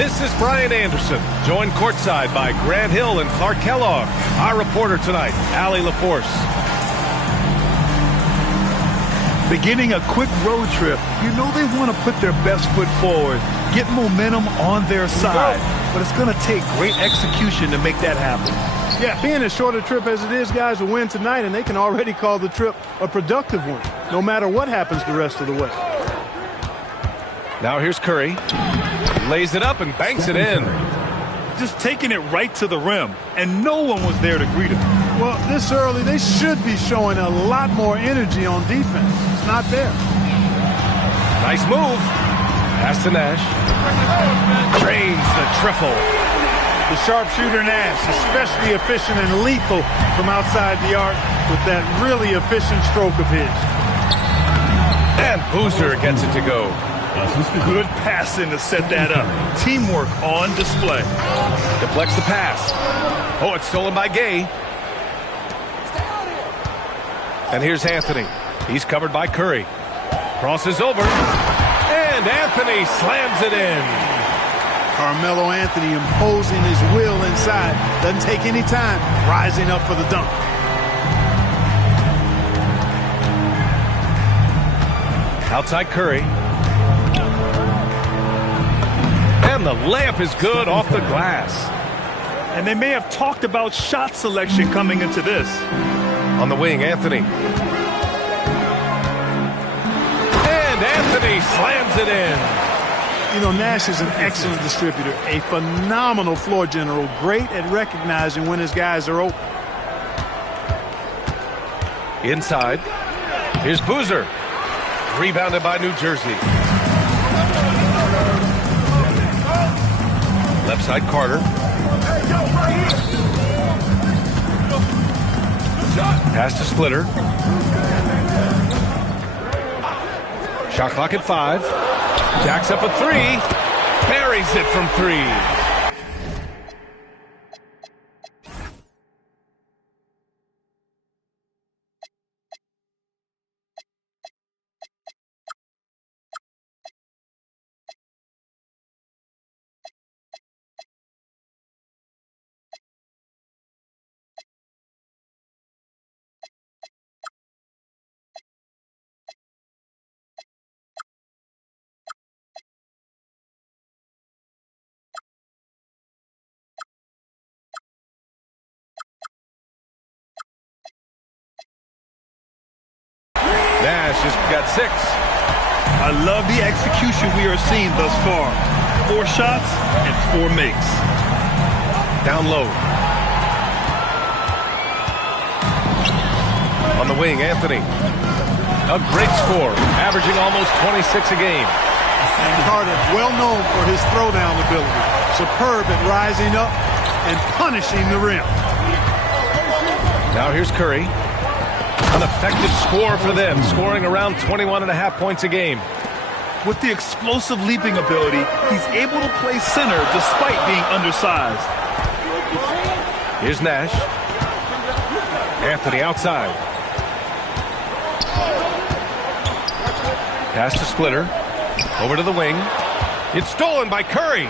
This is Brian Anderson, joined courtside by Grant Hill and Clark Kellogg. Our reporter tonight, Allie LaForce. Beginning a quick road trip, you know they want to put their best foot forward, get momentum on their side, but it's going to take great execution to make that happen. Yeah, being as short a trip as it is, guys will win tonight, and they can already call the trip a productive one, no matter what happens the rest of the way. Now here's Curry. Lays it up and banks it in. Just taking it right to the rim, and no one was there to greet him. Well, this early, they should be showing a lot more energy on defense. It's not there. Nice move. Pass to Nash. Drains the triple. The sharpshooter Nash, especially efficient and lethal from outside the arc with that really efficient stroke of his. And Boozer gets it to go. Good passing to set that up. Teamwork on display. Deflects the pass. Oh, it's stolen by Gay. And here's Anthony. He's covered by Curry. Crosses over. And Anthony slams it in. Carmelo Anthony imposing his will inside. Doesn't take any time. Rising up for the dunk. Outside Curry. And the layup is good off the glass. And they may have talked about shot selection coming into this. On the wing, Anthony. And Anthony slams it in. You know, Nash is an excellent distributor, a phenomenal floor general, great at recognizing when his guys are open. Inside. Here's Boozer. Rebounded by New Jersey. Left side, Carter. Pass to Splitter. Shot clock at 5. Jacks up a 3. Buries it from 3. Nash has got 6. I love the execution we are seeing thus far. 4 shots and 4 makes. Down low. On the wing, Anthony. A great score, averaging almost 26 a game. And Carter, well known for his throwdown ability. Superb at rising up and punishing the rim. Now here's Curry. An effective score for them, scoring around 21.5 points a game. With the explosive leaping ability, he's able to play center despite being undersized. Here's Nash. Anthony outside. Pass to Splitter. Over to the wing. It's stolen by Curry.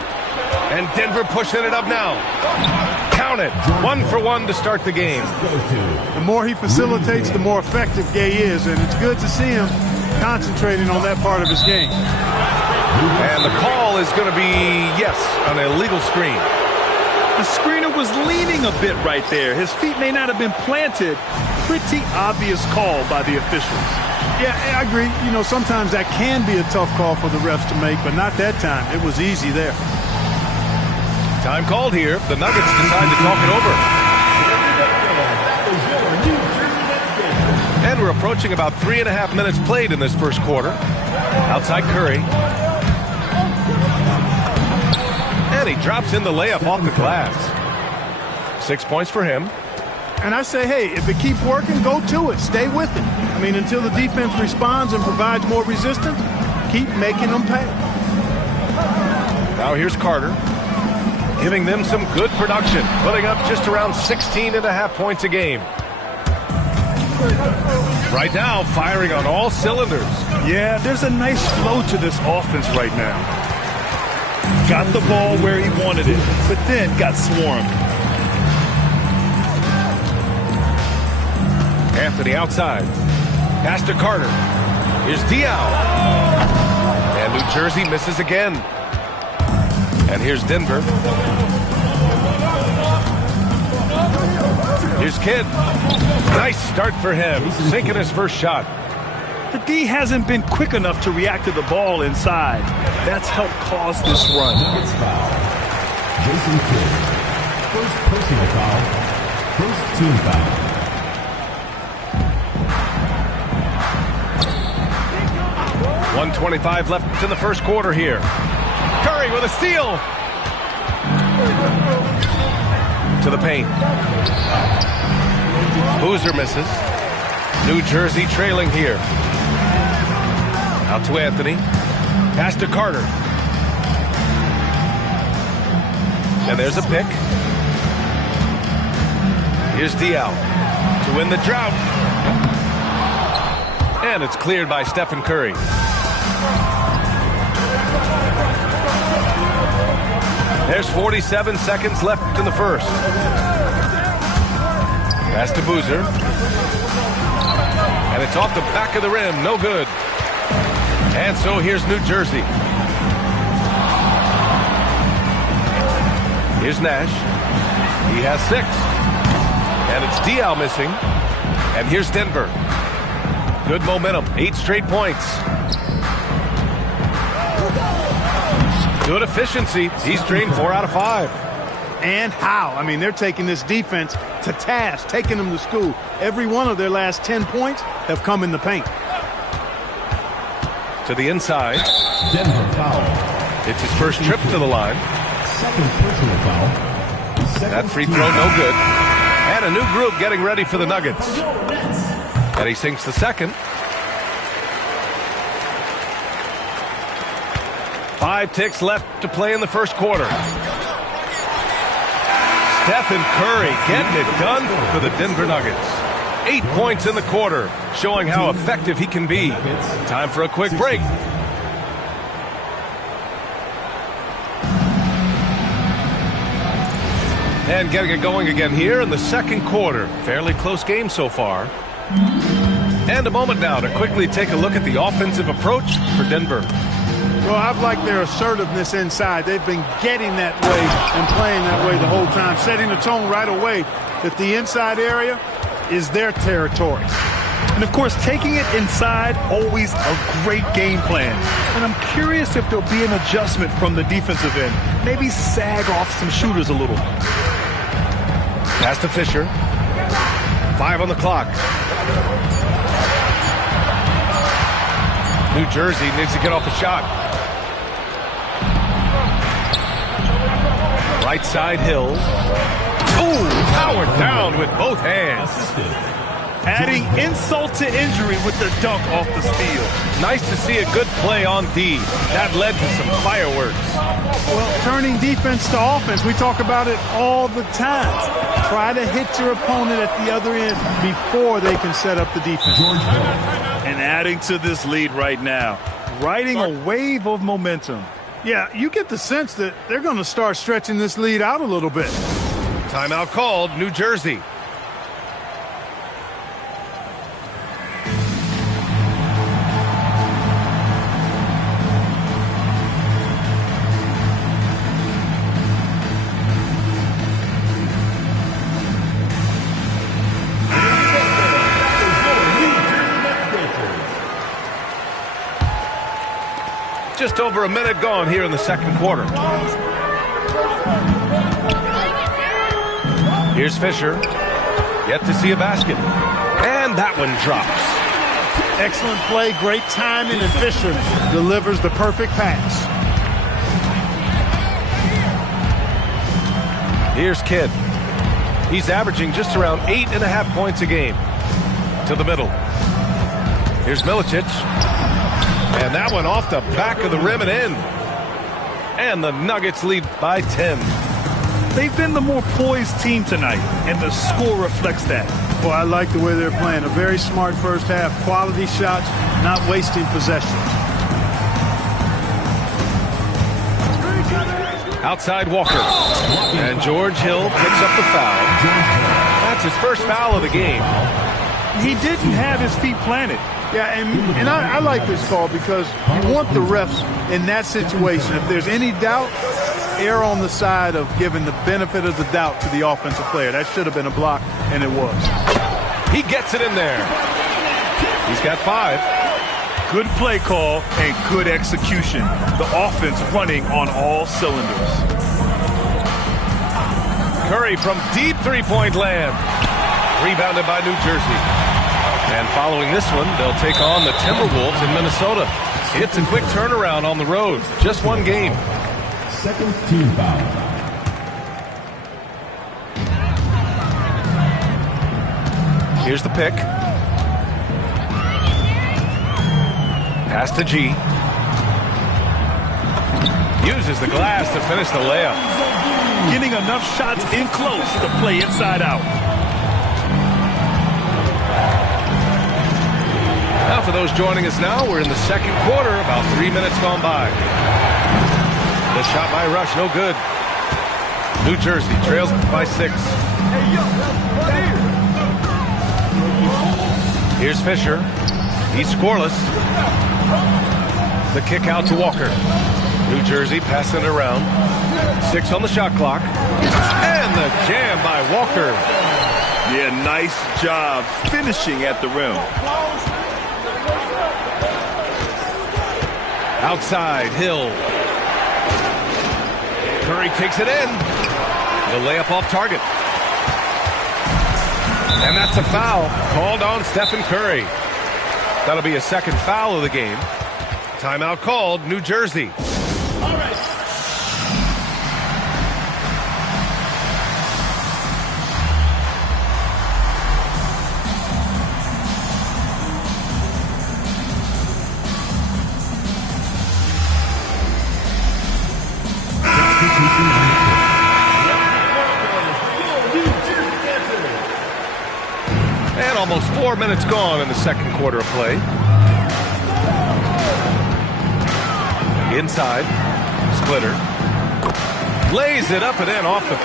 And Denver pushing it up now. Count it. 1 for 1 to start the game. The more he facilitates, the more effective Gay is, and it's good to see him concentrating on that part of his game. And the call is going to be, yes, an illegal screen. The screener was leaning a bit right there. His feet may not have been planted. Pretty obvious call by the officials. Yeah, I agree. You know, sometimes that can be a tough call for the refs to make, but not that time. It was easy there. Time called here. The Nuggets decide to talk it over. And we're approaching about 3.5 minutes played in this first quarter. Outside Curry. And he drops in the layup off the glass. 6 points for him. And I say, hey, if it keeps working, go to it. Stay with it. I mean, until the defense responds and provides more resistance, keep making them pay. Now here's Carter. Giving them some good production, putting up just around 16.5 points a game. Right now, firing on all cylinders. Yeah, there's a nice flow to this offense right now. got the ball where he wanted it, but then got swarmed. Anthony outside. Pass to Carter. Here's Diaw. And New Jersey misses again. And here's Denver. Here's Kidd. Nice start for him. Sinking his first shot. The D hasn't been quick enough to react to the ball inside. That's helped cause this run. Nuggets foul. Jason Kidd. First personal foul. First team foul. 1:25 left in the first quarter here. Curry with a steal. To the paint. Boozer misses. New Jersey trailing here. Out to Anthony. Pass to Carter. And there's a pick. Here's Diaw to win the drought. And it's cleared by Stephen Curry. There's 47 seconds left in the first. Pass to Boozer. And it's off the back of the rim. No good. And so here's New Jersey. Here's Nash. He has 6. And it's Diaw missing. And here's Denver. Good momentum. 8 straight points. Good efficiency. He's drained 4 out of 5. And how? I mean, they're taking this defense to task, taking them to school. Every one of their last 10 points have come in the paint. To the inside. Denver foul. It's his first trip to the line. Second personal foul. That free throw no good. And a new group getting ready for the Nuggets. And he sinks the second. 5 ticks left to play in the first quarter. Stephen Curry getting it done for the Denver Nuggets. 8 points in the quarter, showing how effective he can be. Time for a quick break. And getting it going again here in the second quarter. Fairly close game so far. And a moment now to quickly take a look at the offensive approach for Denver. Well, I've liked their assertiveness inside. They've been getting that way and playing that way the whole time, setting the tone right away that the inside area is their territory. And, of course, taking it inside, always a great game plan. And I'm curious if there'll be an adjustment from the defensive end. Maybe sag off some shooters a little. Pass to Fisher. 5 on the clock. New Jersey needs to get off a shot. Right side Hill. Ooh, powered down with both hands. Adding insult to injury with the dunk off the steal. Nice to see a good play on D. That led to some fireworks. Well, turning defense to offense, we talk about it all the time. Try to hit your opponent at the other end before they can set up the defense. And adding to this lead right now, riding a wave of momentum. Yeah, you get the sense that they're going to start stretching this lead out a little bit. Timeout called, New Jersey. Just over a minute gone here in the second quarter. Here's Fisher. Yet to see a basket. And that one drops. Excellent play, great timing, and Fisher delivers the perfect pass. Here's Kidd. He's averaging just around 8.5 points a game. To the middle. Here's Milicic. And that one off the back of the rim and in. And the Nuggets lead by 10. They've been the more poised team tonight, and the score reflects that. Well, I like the way they're playing. A very smart first half. Quality shots, not wasting possession. Outside Walker. And George Hill picks up the foul. That's his first foul of the game. He didn't have his feet planted. Yeah, and I like this call because you want the refs in that situation. If there's any doubt, err on the side of giving the benefit of the doubt to the offensive player. That should have been a block, and it was. He gets it in there. He's got 5. Good play call and good execution. The offense running on all cylinders. Curry from deep three-point land. Rebounded by New Jersey. And following this one, they'll take on the Timberwolves in Minnesota. It's a quick turnaround on the road. Just one game. Second team foul. Here's the pick. Pass to G. Uses the glass to finish the layup. Getting enough shots in close to play inside out. Now for those joining us now, we're in the second quarter, about 3 minutes gone by. The shot by Rush, no good. New Jersey trails by 6. Here's Fisher. He's scoreless. The kick out to Walker. New Jersey passing it around. 6 on the shot clock. And the jam by Walker. Yeah, nice job finishing at the rim. Outside, Hill. Curry takes it in. The layup off target. And that's a foul called on Stephen Curry. That'll be a second foul of the game. Timeout called, New Jersey. All right. And almost 4 minutes gone in the second quarter of play. Inside, Splitter. Lays it up and in off the...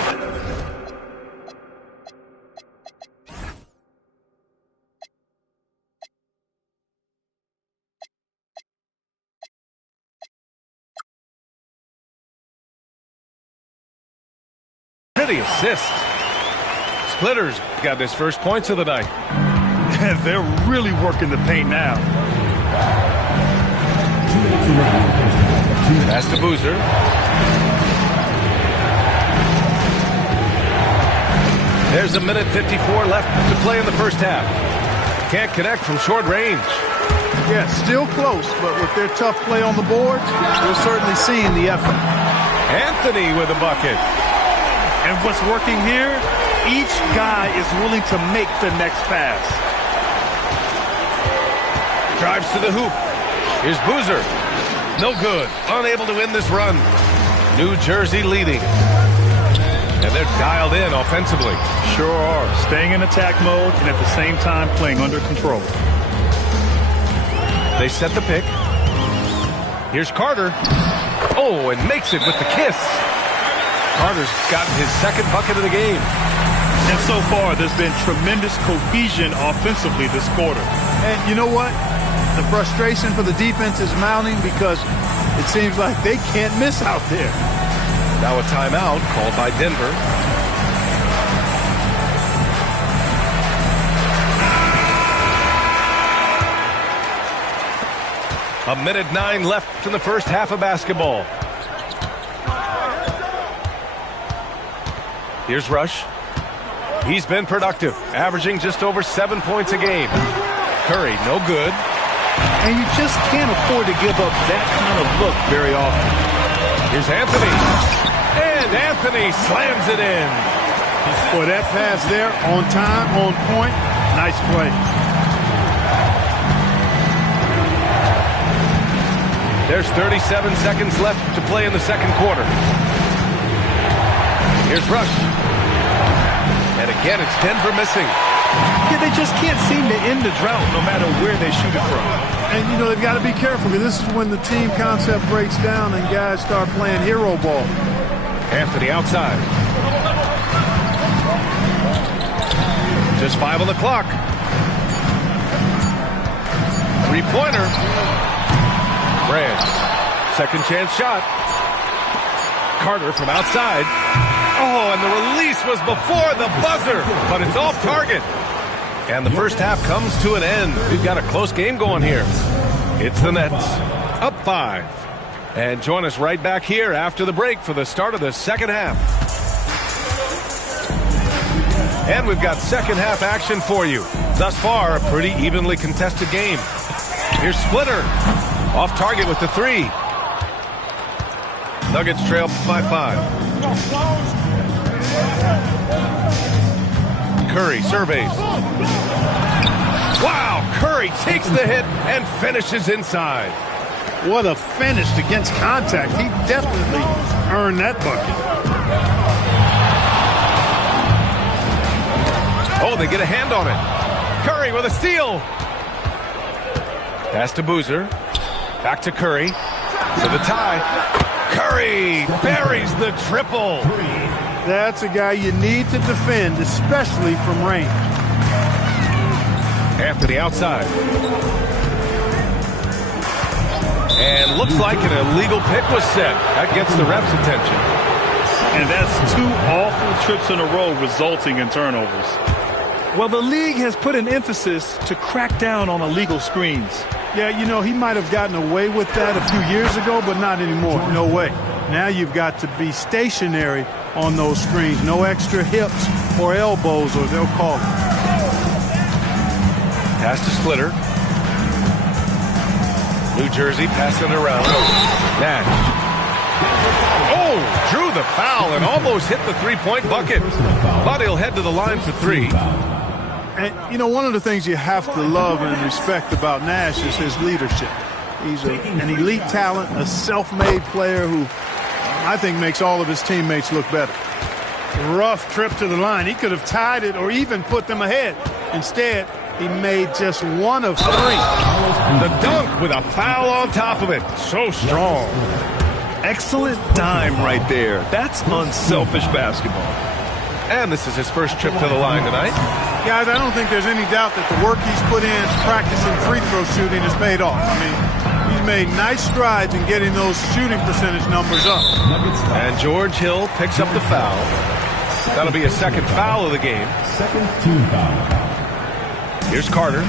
Pretty assist. Splitter's got his first points of the night. They're really working the paint now. Pass to Boozer. There's a minute 54 left to play in the first half. Can't connect from short range. Yeah, still close, but with their tough play on the boards, we're certainly seeing the effort. Anthony with a bucket. And what's working here, each guy is willing to make the next pass. Drives to the hoop. Here's Boozer. No good. Unable to win this run. New Jersey leading. And they're dialed in offensively. Sure are. Staying in attack mode and at the same time playing under control. They set the pick. Here's Carter. Oh, and makes it with the kiss. Carter's gotten his second bucket of the game. And so far, there's been tremendous cohesion offensively this quarter. And you know what? The frustration for the defense is mounting because it seems like they can't miss out there. Now a timeout called by Denver. A minute 9 left in the first half of basketball. Here's Rush. He's been productive, averaging just over 7 points a game. Curry, no good. And you just can't afford to give up that kind of look very often. Here's Anthony. And Anthony slams it in. Boy, that pass there, on time, on point. Nice play. There's 37 seconds left to play in the second quarter. Here's Rush. And again, it's Denver missing. Yeah, they just can't seem to end the drought no matter where they shoot it from. And, you know, they've got to be careful because this is when the team concept breaks down and guys start playing hero ball. Half to the outside. Just 5 on the clock. Three-pointer. Brand. Second chance shot. Carter from outside. Oh, and the release was before the buzzer, but it's off target. And the first half comes to an end. We've got a close game going here. It's the Nets, up 5. And join us right back here after the break for the start of the second half. And we've got second half action for you. Thus far, a pretty evenly contested game. Here's Splitter, off target with the 3. Nuggets trail by 5. Curry surveys. Wow, Curry takes the hit and finishes inside. What a finish against contact. He definitely earned that bucket. Oh, they get a hand on it. Curry with a steal. Pass to Boozer. Back to Curry. To the tie. Curry buries the triple. That's a guy you need to defend, especially from range. Half to the outside. And looks like an illegal pick was set. That gets the ref's attention. And that's 2 awful trips in a row resulting in turnovers. Well, the league has put an emphasis to crack down on illegal screens. Yeah, you know, he might have gotten away with that a few years ago, but not anymore. No way. Now you've got to be stationary on those screens. No extra hips or elbows, or they'll call it. Pass to Splitter. New Jersey passing it around. Nash. Oh, drew the foul and almost hit the three-point bucket. But he'll head to the line for 3. And, you know, one of the things you have to love and respect about Nash is his leadership. He's an elite talent, a self-made player who I think makes all of his teammates look better. Rough trip to the line. He could have tied it or even put them ahead. Instead, he made just 1 of 3. The dunk with a foul on top of it. So strong. Excellent dime right there. That's unselfish basketball. And this is his first trip to the line tonight. Guys, I don't think there's any doubt that the work he's put in practicing free throw shooting has paid off. I mean, he's made nice strides in getting those shooting percentage numbers up. And George Hill picks up the foul. That'll be a second foul of the game. Second team foul. Here's Carter.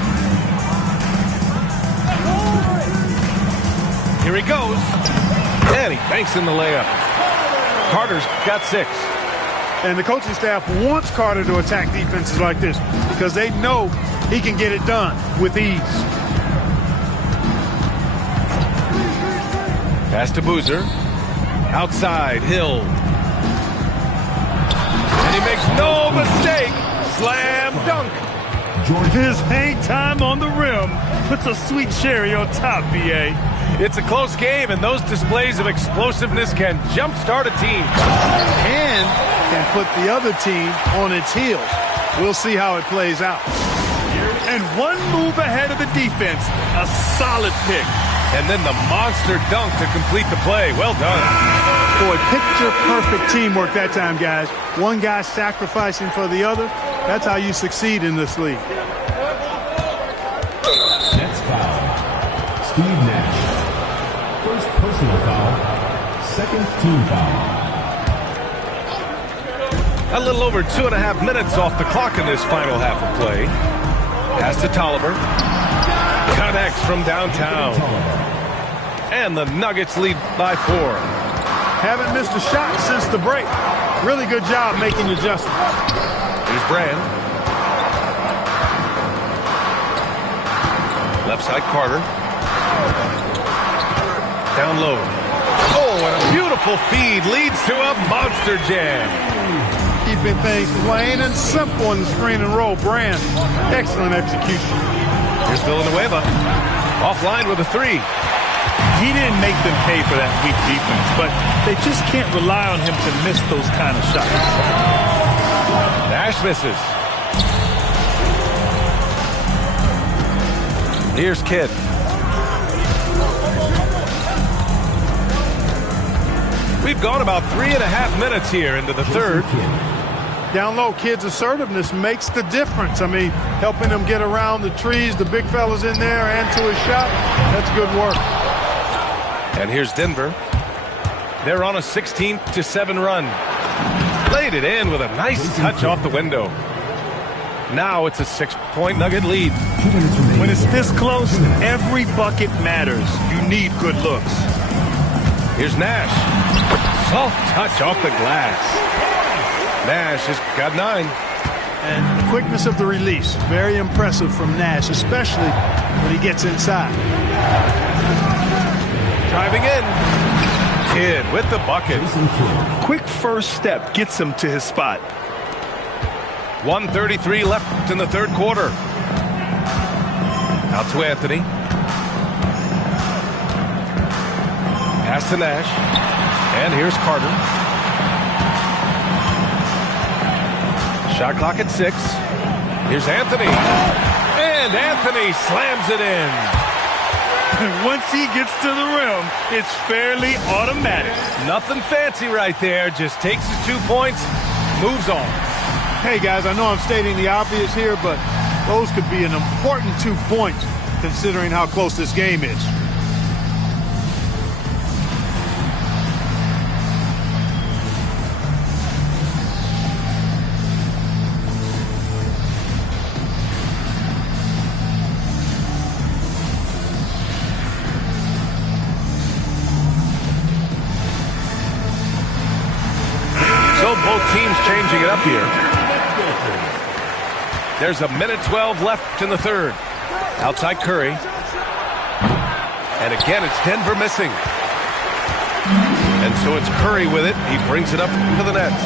Here he goes. And he banks in the layup. Carter's got 6. And the coaching staff wants Carter to attack defenses like this because they know he can get it done with ease. Pass to Boozer. Outside, Hill. And he makes no mistake. Slam dunk. His hang time on the rim puts a sweet cherry on top, B.A. It's a close game, and those displays of explosiveness can jumpstart a team. And can put the other team on its heels. We'll see how it plays out. And 1 move ahead of the defense. A solid pick. And then the monster dunk to complete the play. Well done. Boy, picture-perfect teamwork that time, guys. One guy sacrificing for the other. That's how you succeed in this league. Next foul. Steve Nash. First personal foul. Second team foul. A little over 2.5 minutes off the clock in this final half of play. Pass to Tolliver. Connects from downtown. And the Nuggets lead by 4. Haven't missed a shot since the break. Really good job making adjustments. Here's Brand. Left side, Carter. Down low. Oh, and a beautiful feed leads to a monster jam. Keeping things plain and simple in the screen and roll. Brand, excellent execution. Here's Villanueva. Offline with a 3. He didn't make them pay for that weak defense, but they just can't rely on him to miss those kind of shots. Nash misses. Here's Kidd. We've gone about 3.5 minutes here into the third. Down low, kids' assertiveness makes the difference. I mean, helping them get around the trees, the big fellas in there, and to a shot. That's good work. And here's Denver. They're on a 16-7 run. Laid it in with a nice touch off the window. Now it's a 6-point Nugget lead. When it's this close, every bucket matters. You need good looks. Here's Nash. Soft touch off the glass. Nash has got 9. And the quickness of the release, very impressive from Nash, especially when he gets inside. Driving in. Kidd with the bucket. Quick first step gets him to his spot. 1:33 left in the third quarter. Out to Anthony. Pass to Nash. And here's Carter. Shot clock at 6. Here's Anthony. And Anthony slams it in. Once he gets to the rim, it's fairly automatic. Nothing fancy right there. Just takes his 2 points, moves on. Hey, guys, I know I'm stating the obvious here, but those could be an important 2 points considering how close this game is. So both teams changing it up here. There's a minute 12 left in the third. Outside Curry. And again, it's Denver missing. And so it's Curry with it. He brings it up to the nets.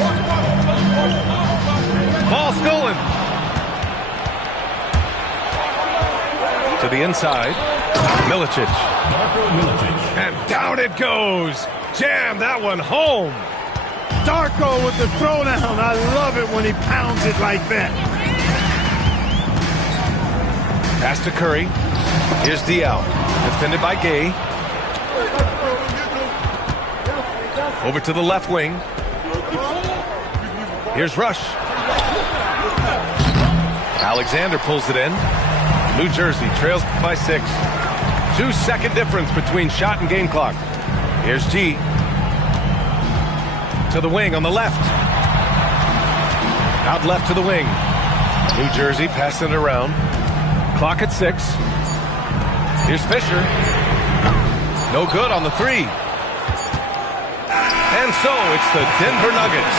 Ball stolen. To the inside. Milicic. And down it goes. Jam that one home. Darko with the throwdown. I love it when he pounds it like that. Pass to Curry. Here's Diaw. Defended by Gay. Over to the left wing. Here's Rush. Alexander pulls it in. New Jersey trails by 6. 2-second difference between shot and game clock. Here's G. To the wing on the left. Out left to the wing. New Jersey passing it around. Clock at 6. Here's Fisher. No good on the 3. And so it's the Denver Nuggets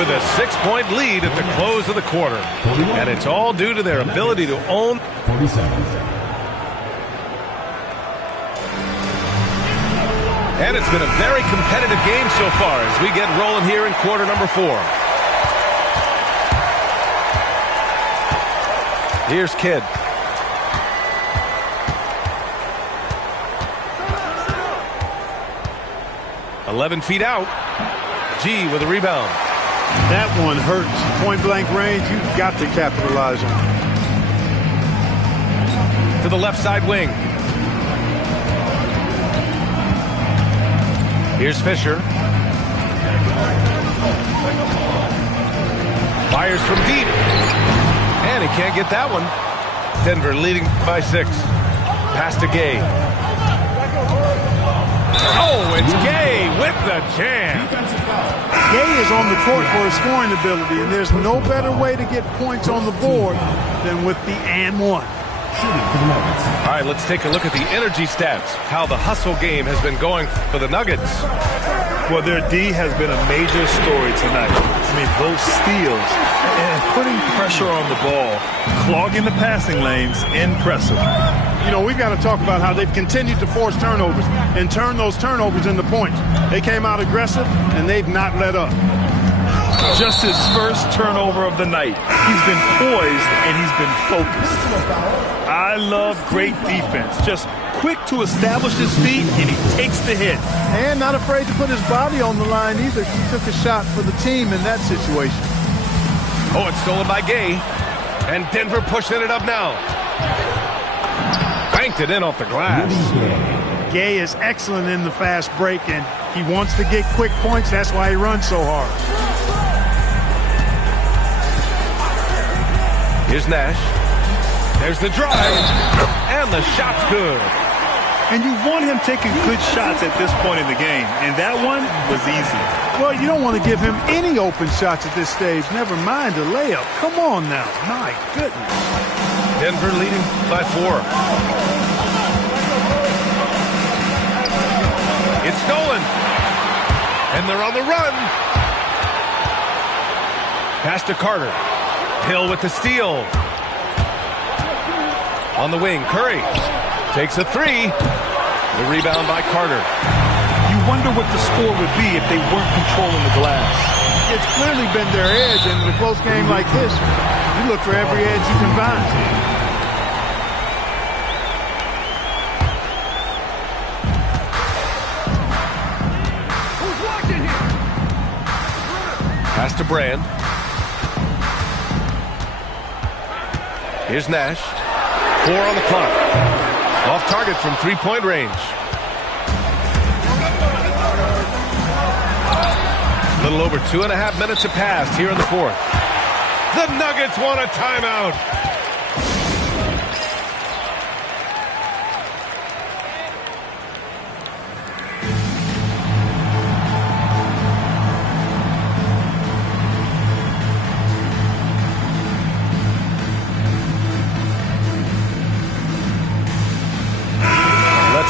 with a 6-point lead at the close of the quarter. And it's all due to their ability to own. 47. And it's been a very competitive game so far as we get rolling here in quarter number 4. Here's Kidd. "11 feet out. G with a rebound. That one hurts. Point blank range, you've got to capitalize on. To the left side wing. Here's Fisher. Fires from deep. And he can't get that one. Denver leading by 6. Pass to Gay. Oh, it's Gay with the jam. Gay is on the court for his scoring ability, and there's no better way to get points on the board than with the and one. All right, let's take a look at the energy stats, how the hustle game has been going for the Nuggets. Well, their D has been a major story tonight. I mean, those steals and putting pressure on the ball, clogging the passing lanes, impressive. You know, we've got to talk about how they've continued to force turnovers and turn those turnovers into points. They came out aggressive, and they've not let up. Just his first turnover of the night. He's been poised, and he's been focused. I love great defense. Just quick to establish his feet, and he takes the hit. And not afraid to put his body on the line either. He took a shot for the team in that situation. Oh, it's stolen by Gay. And Denver pushing it up now. Banked it in off the glass. Gay is excellent in the fast break, and he wants to get quick points. That's why he runs so hard. Here's Nash. There's the drive, and the shot's good. And you want him taking good shots at this point in the game, and that one was easy. Well, you don't want to give him any open shots at this stage, never mind a layup. Come on now. My goodness. Denver leading by 4. It's stolen. And they're on the run. Pass to Carter. Hill with the steal. On the wing, Curry takes a 3. The rebound by Carter. You wonder what the score would be if they weren't controlling the glass. It's clearly been their edge, and in a close game like this, you look for every edge you can find. Pass to Brand. Here's Nash. 4 on the clock. Off target from 3-point range. A little over 2.5 minutes have passed here in the 4th. The Nuggets want a timeout.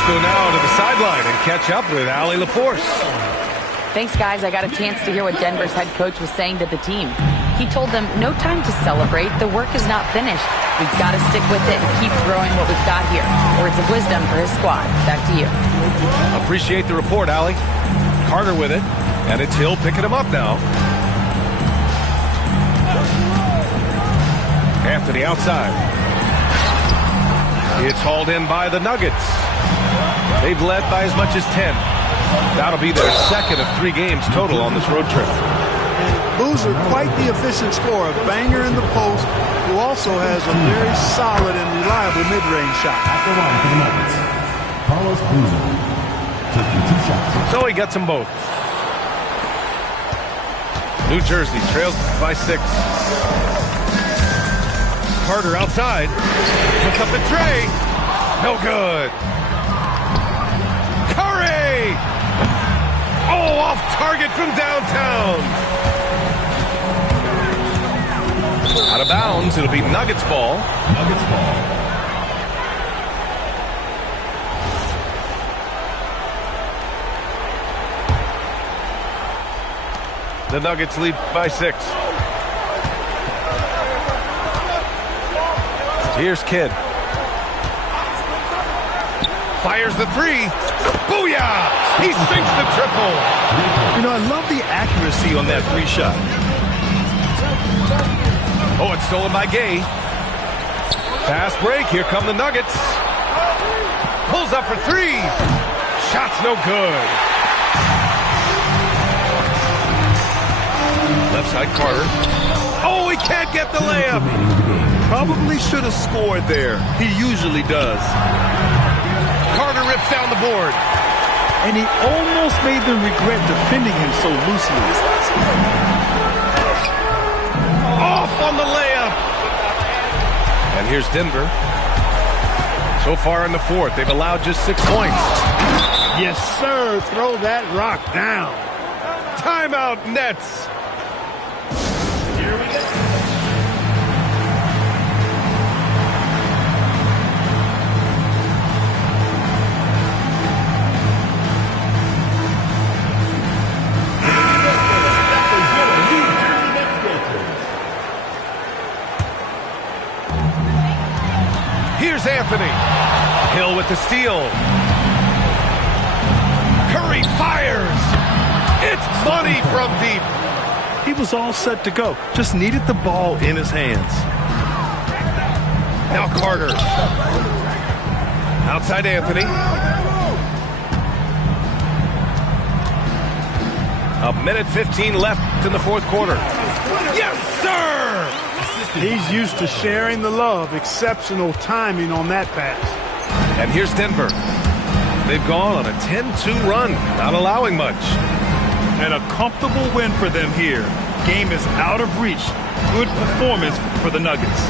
Go now to the sideline and catch up with Allie LaForce. Thanks, guys. I got a chance to hear what Denver's head coach was saying to the team. He told them, no time to celebrate. The work is not finished. We've got to stick with it and keep growing what we've got here. Words of wisdom for his squad. Back to you. Appreciate the report, Allie. Carter with it, and it's Hill picking him up now. Anthony outside. It's hauled in by the Nuggets. They've led by as much as 10. That'll be their second of 3 games total on this road trip. Boozer, quite the efficient scorer, banger in the post, who also has a very solid and reliable mid-range shot. At the line for the Nuggets, Carlos Boozer, taking 2 shots. So he gets them both. New Jersey trails by 6. Carter outside. Puts up the tray. No good. Curry! Oh, off target from downtown. Out of bounds. It'll be Nuggets ball. Nuggets ball. The Nuggets lead by 6. Here's Kidd. Fires the 3. Booyah! He sinks the triple. You know, I love the accuracy on that 3 shot. Oh, it's stolen by Gay. Fast break. Here come the Nuggets. Pulls up for 3. Shot's no good. Left side Carter. Oh, he can't get the layup. Probably should have scored there. He usually does. Carter rips down the board. And he almost made them regret defending him so loosely. Off on the layup. And here's Denver. So far in the 4th, they've allowed just 6 points. Yes, sir. Throw that rock down. Timeout, Nets. Here we go. Here's Anthony. Hill with the steal. Curry fires. It's money from deep. He was all set to go. Just needed the ball in his hands. Now Carter. Outside Anthony. A minute 15 left in the 4th quarter. Yes, sir! He's used to sharing the love. Exceptional timing on that pass. And here's Denver. They've gone on a 10-2 run, not allowing much. And a comfortable win for them here. Game is out of reach. Good performance for the Nuggets.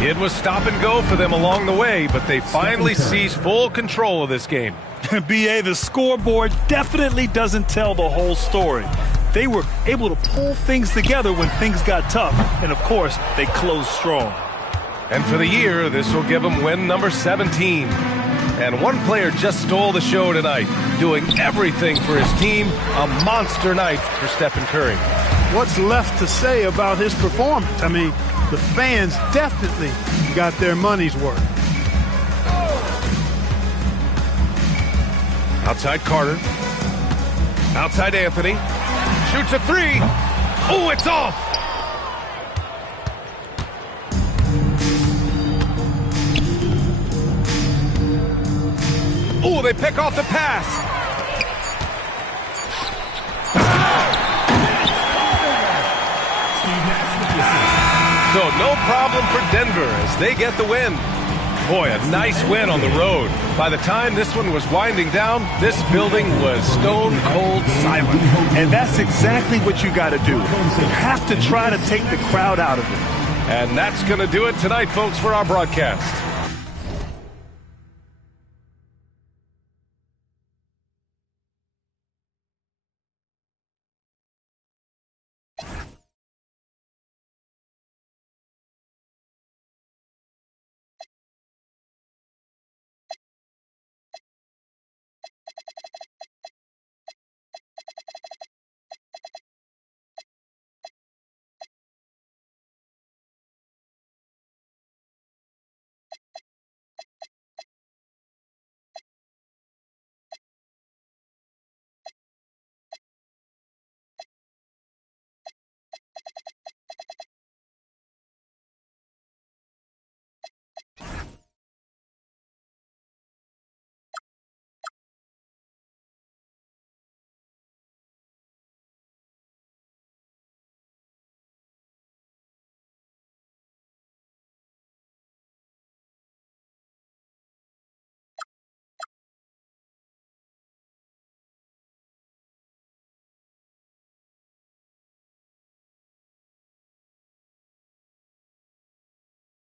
It was stop and go for them along the way, but they finally seized full control of this game. BA, the scoreboard definitely doesn't tell the whole story. They were able to pull things together when things got tough, and of course, they closed strong. And for the year, this will give them win number 17. And one player just stole the show tonight, doing everything for his team. A monster night for Stephen Curry. What's left to say about his performance? I mean, the fans definitely got their money's worth. Outside Carter. Outside Anthony. Shoots a three. Oh, it's off. Oh, they pick off the pass. So no problem for Denver as they get the win. Boy, a nice win on the road. By the time this one was winding down, this building was stone cold silent. And that's exactly what you got to do. You have to try to take the crowd out of it. And that's going to do it tonight, folks, for our broadcast.